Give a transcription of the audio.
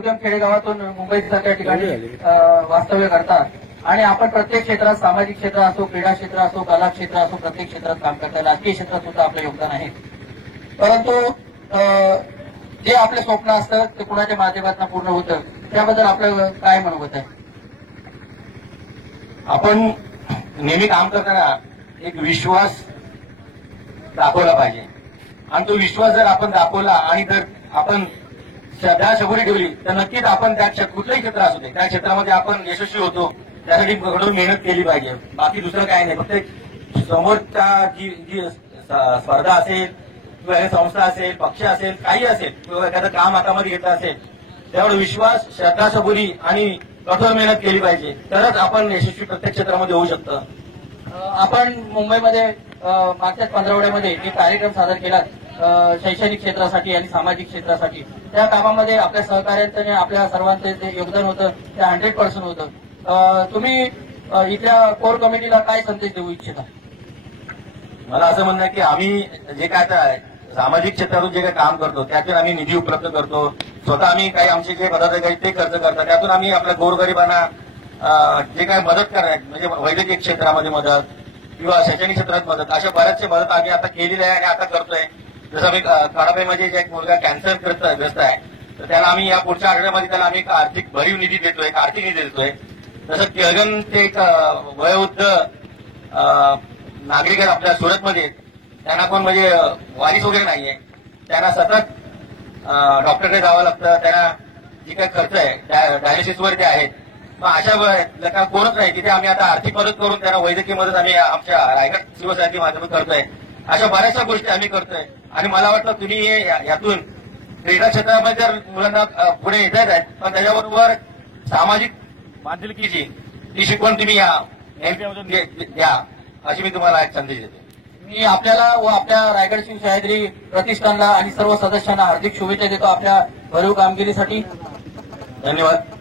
दुर्गम खेडेगावातून मुंबईसारख्या ठिकाणी वास्तव्य करतात आणि आपण प्रत्येक क्षेत्रात, सामाजिक क्षेत्र असो, क्रीडा क्षेत्र असो, कला क्षेत्र असो, प्रत्येक क्षेत्रात काम करतात. राजकीय क्षेत्रात सुद्धा आपलं योगदान आहे. परंतु जे आपले स्वप्न असतं ते कुणाच्या माध्यमातून पूर्ण होतं, त्याबद्दल आपलं काय मनोगत आहे? आपण नेहमी काम करताना एक विश्वास दाखवला पाहिजे आणि तो विश्वास जर आपण दाखवला आणि जर आपण श्रद्धा सबुरी ठेवली तर नक्कीच आपण त्या कुठलंही क्षेत्र असू दे त्या क्षेत्रामध्ये आपण यशस्वी होतो. त्यासाठी कडून मेहनत केली पाहिजे. बाकी दुसरं काही नाही. फक्त समोरच्या जी स्पर्धा असेल किंवा एखादी संस्था असेल, पक्ष असेल, काही असेल किंवा एखादं काम हातामध्ये घेतलं असेल त्यावर विश्वास, श्रद्धा सबुरी आणि कठोर मेहनत केली पाहिजे, तरच आपण यशस्वी प्रत्येक क्षेत्रामध्ये होऊ शकतं. आपण मुंबईमध्ये मागच्याच पंधरवड्यामध्ये एक कार्यक्रम सादर केला शैक्षणिक क्षेत्रासाठी आणि सामाजिक क्षेत्रासाठी. त्या कामामध्ये आपल्या सहकार्यांचं आणि आपल्या सर्वांचं जे योगदान होतं ते 100% होतं. तुम्ही इथल्या कोर कमिटीला काय संदेश देऊ इच्छिता? मला असं म्हणणं आहे की आम्ही जे काय आता सामाजिक क्षेत्रातून जे काही काम करतो त्यातून आम्ही निधी उपलब्ध करतो. स्वतः आम्ही काही आमचे जे पदाधिकारी ते खर्च करतात. त्यातून आम्ही आपल्या गोरगरिबांना जे काही मदत करायची म्हणजे वैद्यकीय क्षेत्रामध्ये मदत किंवा शैक्षणिक क्षेत्रात मदत, अशा बऱ्याचशा मदत आम्ही आता केलेली आहे आणि आता करतोय. जसं आम्ही काढापेमध्ये जे एक मुलगा कॅन्सरग्रस्त आहे तर त्याला आम्ही या पुढच्या आठवड्यामध्ये त्याला आम्ही एक आर्थिक भरीव निधी देतोय, एक आर्थिक निधी देतोय. तसं केळगण ते एक वयोवृद्ध नागरिक आहेत आपल्या सुरतमध्ये, त्यांना पण म्हणजे वारीस वगैरे नाहीये, त्यांना सतत डॉक्टरकडे जावं लागतं. त्यांना जे काही खर्च आहे डायलिसिसवर ते आहेत. मग अशा लोकांना कोणच नाही तिथे आम्ही आता आर्थिक मदत करून त्यांना वैद्यकीय मदत आम्ही आमच्या रायगड शिवसेनेच्या माध्यमातून करतोय. अशा बऱ्याचशा गोष्टी आम्ही करतोय आणि मला वाटतं तुम्ही यातून क्रीडा क्षेत्रामध्ये जर मुलांना पुढे येत आहेत पण त्याच्याबरोबर सामाजिक बांधिलकीची ती शिकवण तुम्ही या एमपीमधून द्या अशी मी तुम्हाला एक संदेश देतो. मी आपल्याला व आपल्या रायगड शिवसह्याद्री प्रतिष्ठानला आणि सर्व सदस्यांना हार्दिक शुभेच्छा देतो आपल्या भरीव कामगिरीसाठी. धन्यवाद.